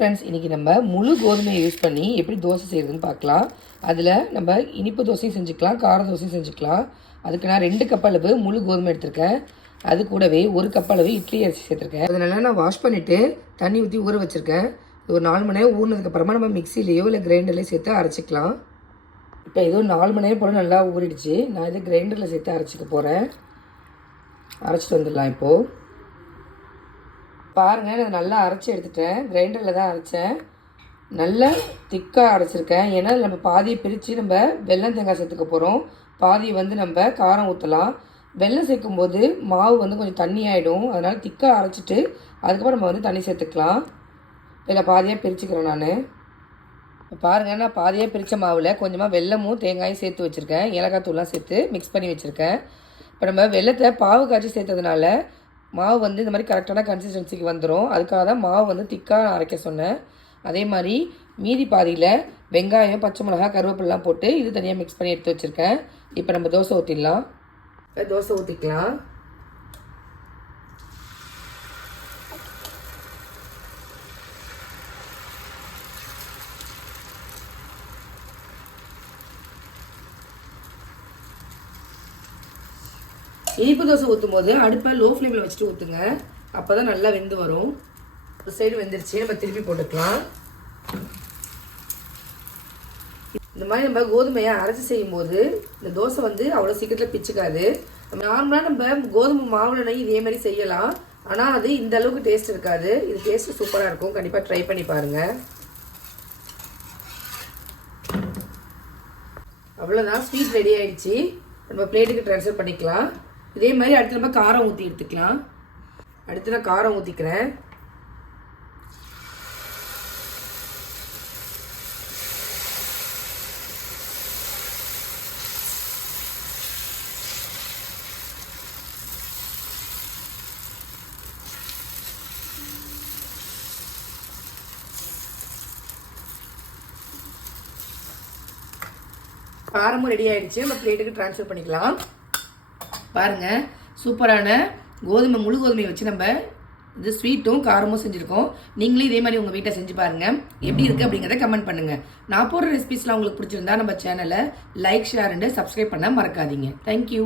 Friends, இன்றைக்கி நம்ம முழு கோதுமையை யூஸ் பண்ணி எப்படி தோசை செய்கிறதுன்னு பார்க்கலாம். அதில் நம்ம இனிப்பு தோசையும் செஞ்சுக்கலாம், கார தோசையும் செஞ்சுக்கலாம். அதுக்கு நான் 2 கப் அளவு முழு கோதுமை எடுத்திருக்கேன். அது கூடவே 1 கப் அளவு இட்லி அரிசி சேர்த்துருக்கேன். அதனால நான் வாஷ் பண்ணிவிட்டு தண்ணி ஊற்றி ஊற வச்சுருக்கேன். ஒரு 4 மணி நேரம் ஊறினதுக்கப்புறமா நம்ம மிக்சிலேயோ இல்லை கிரைண்டர்லேயோ சேர்த்து அரைச்சிக்கலாம். இப்போ ஏதோ 4 மணி நேரம் போல் நல்லா ஊறிடுச்சு. நான் இதை கிரைண்டரில் சேர்த்து அரைச்சிக்க போகிறேன். அரைச்சிட்டு வந்துடலாம். இப்போது பாருங்கள், நான் நல்லா அரைச்சி எடுத்துட்டேன். கிரைண்டரில் தான் அரைச்சேன். நல்லா திக்காக அரைச்சிருக்கேன். ஏன்னா நம்ம பாதியை பிரித்து நம்ம வெல்லம் தேங்காய் சேர்த்துக்க போகிறோம். பாதியை வந்து நம்ம காரம் ஊற்றலாம். வெல்லம் சேர்க்கும்போது மாவு வந்து கொஞ்சம் தண்ணி ஆகிடும். அதனால் திக்காக அரைச்சிட்டு அதுக்கப்புறம் நம்ம வந்து தண்ணி சேர்த்துக்கலாம். இதில் பாதியாக பிரிச்சுக்கிறேன் நான். பாருங்கள், நான் பாதியாக பிரித்த மாவில் கொஞ்சமாக வெல்லமும் தேங்காயும் சேர்த்து வச்சுருக்கேன். ஏலக்காய் தூள்லாம் சேர்த்து மிக்ஸ் பண்ணி வச்சுருக்கேன். இப்போ நம்ம வெல்லத்தை பாவு காய்ச்சி சேர்த்ததுனால மாவு வந்து இந்த மாதிரி கரெக்டான கன்சிஸ்டன்சிக்கு வந்துடும். அதுக்காக தான் மாவு வந்து திக்காக அரைக்க சொன்னேன். அதே மாதிரி மீதி பாதியில் வெங்காயம், பச்சை மிளகாய், கருவேப்பிலாம் போட்டு இது தனியாக மிக்ஸ் பண்ணி எடுத்து வச்சுருக்கேன். இப்போ நம்ம தோசை ஊற்றிடலாம். தோசை ஊற்றிக்கலாம். இனிப்பு தோசை ஊற்றும் போது அடுப்பை லோ ஃப்ளேமில் வச்சுட்டு ஊற்றுங்க. அப்போ தான் நல்லா வெந்து வரும். ஒரு சைடு வெந்துருச்சு, நம்ம திருப்பி போட்டுக்கலாம். இந்த மாதிரி நம்ம கோதுமையை அரைச்சி செய்யும்போது இந்த தோசை வந்து அவ்வளோ சீக்கிரத்தில் பிச்சுக்காது. நம்ம நார்மலாக நம்ம கோதுமை மாவுல இதே மாதிரி செய்யலாம். ஆனால் அது இந்த அளவுக்கு டேஸ்ட் இருக்காது. இது டேஸ்ட்டு சூப்பராக இருக்கும். கண்டிப்பாக ட்ரை பண்ணி பாருங்கள். அவ்வளோதான், ஸ்வீட் ரெடி ஆகிடுச்சு. நம்ம பிளேட்டுக்கு ட்ரான்ஸ்ஃபர் பண்ணிக்கலாம். இதே மாதிரி அடுத்து நம்ம காரம் ஊற்றி எடுத்துக்கலாம். அடுத்து நான் காரம் ஊற்றிக்கிறேன். காரமும் ரெடி ஆகிடுச்சு. நம்ம பிளேட்டுக்கு ட்ரான்ஸ்ஃபர் பண்ணிக்கலாம். பாருங்கள், சூப்பரான முழு கோதுமையை வச்சு நம்ம இது ஸ்வீட்டும் காரமும் செஞ்சுருக்கோம். நீங்களே இதே மாதிரி உங்கள் வீட்டை செஞ்சு பாருங்கள். எப்படி இருக்குது அப்படிங்கிறத கமெண்ட் பண்ணுங்கள். நான் போடுற ரெசிபிஸ்லாம் உங்களுக்கு பிடிச்சிருந்தா நம்ம சேனலை லைக், ஷேர் அண்ட் சப்ஸ்கிரைப் பண்ண மறக்காதீங்க. தேங்க்யூ.